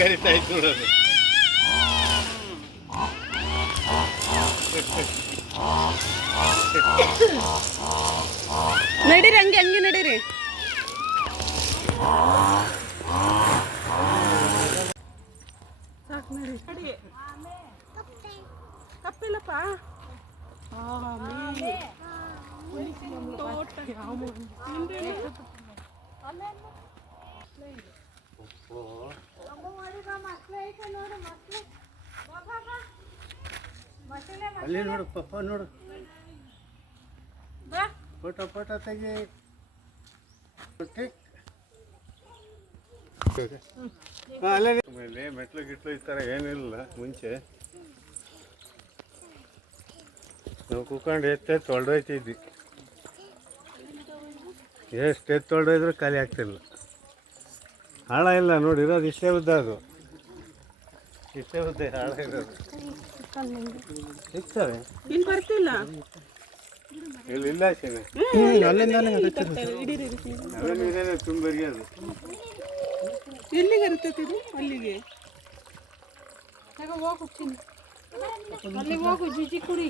ಕರಿತಾ ಇತ್ತು ನೋಡೋದು ನಡೀರಿ ಹಂಗೆ ಹಂಗೆ ನಡೀರಿ. ಸಾಕು ನಡಿ. ನಡಿ. ತಪ್ಪಿಲ್ಲಪ್ಪ. ತೋಟ. ಅಲ್ಲಿ ನೋಡು ಪಪ್ಪ ನೋಡು. ಫೋಟೋ ಫೋಟೋ ತೆಗಿ. ಅಲ್ಲೇ ಮೆಟ್ಲು ಗಿಟ್ಲು ಈ ಥರ ಏನಿಲ್ಲ ಮುಂಚೆ. ನಾವು ಕೂಕೊಂಡು ಎತ್ತೆತ್ತು ಹೊಲ್ಡೋಯ್ತಿದ್ವಿ ಎಷ್ಟು ಎತ್ತು ಖಾಲಿ ಆಗ್ತಿಲ್ಲ. ಹಾಳ ಇಲ್ಲ ನೋಡಿ ಇರೋದು ಇಷ್ಟೇ ಉದ್ದ ಅದು. ಇಷ್ಟೇ ಉದ್ದ ಆಳ ಇರೋದು. ಸಿಗ್ತವೆ. ಇಲ್ಲಿ ಬರ್ತಿಲ್ಲ. ಇಲ್ಲಿ ಇಲ್ಲ ಅವೇನು ಇದೆ ತುಂಬರಿಗೆ ಅದು. ಎಲ್ಲಿಗೆ ಇರುತ್ತೆ ಇದು ಅಲ್ಲಿಗೆ ಅಲ್ಲಿ ಹೋಗು ಜಿಜಿ ಕುಡಿ.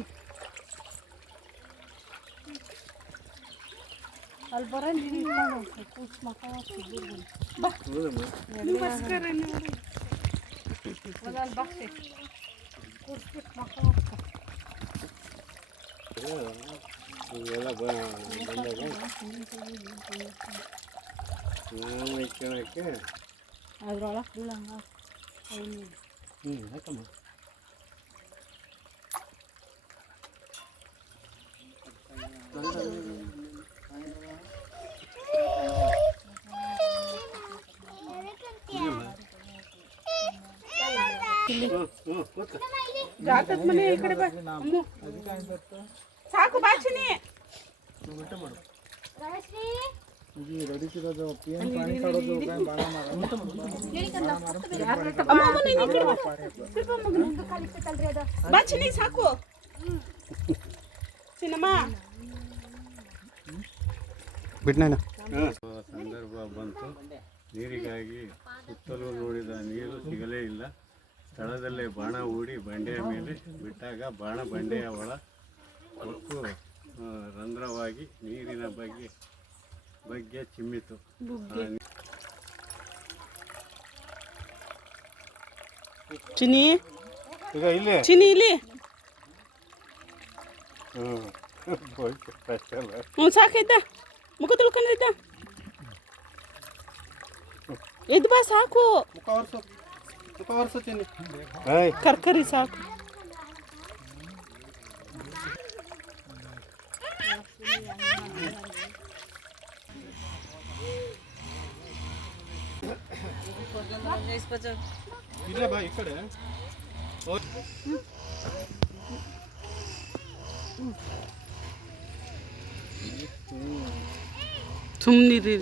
ಅದ್ರೊಳಗೆ ಫುಲ್ ಹಂಗ ಹ್ಞೂ ಯಾಕಮ್ಮ ಹ್ಞೂ ಜಾತದ ಮನೆ ಈ ಕಡೆ ಬಾ. ಅಮ್ಮು. ಸಾಕು ಬಾಚಿನಿ. ಅಮ್ಮ, ಅಮ್ಮ, ನೀನು ಈ ಕಡೆ ಬಾ. ಬಾಚಿನಿ ಸಾಕು. ಚಿನ್ನಮ್ಮ. ಸಂದರ್ಭ ಬಂತು. ನೀರಿಗಾಗಿ ಸುತ್ತಲೂ ನೋಡಿದ ನೀರು ಸಿಗಲೇ ಇಲ್ಲ. ಸ್ಥಳದಲ್ಲೇ ಬಾಣ ಹೂಡಿ ಬಂಡೆಯ ಮೇಲೆ ಬಿಟ್ಟಾಗ ಬಾಣ ಬಂಡೆಯ ಒಳ ಉಕ್ಕು ಆ, ರಂಧ್ರವಾಗಿ ನೀರಿನ ಬಗ್ಗೆ ಬಗ್ಗೆ ಚಿಮ್ಮಿತು. ಚಿನಿ ಈಗ ಇಲ್ಲಿ? ಚಿನಿ ಇಲ್ಲಿ? ಹ್ಞೂ ಸಾಕೈತ ಮುಖ ತಿಳ್ಕೊಂಡೈತ ಎದ್ದು ಬಾ ಸಾಕು. ಹಾಯ್ ಕರ್ಕರಿ ಸಾಕು ಸುಮ್ಮನಿರಿ